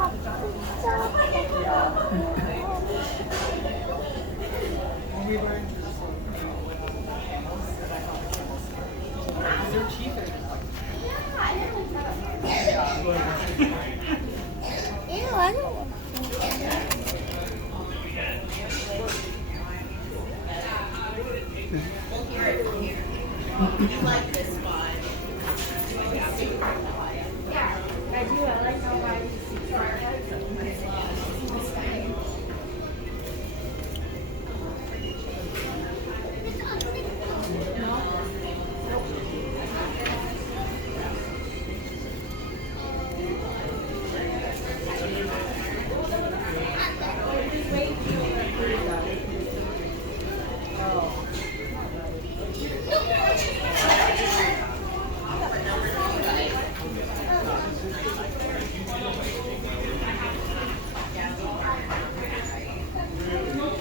We learned camels, and I found the camels. They're cheap and just like, yeah.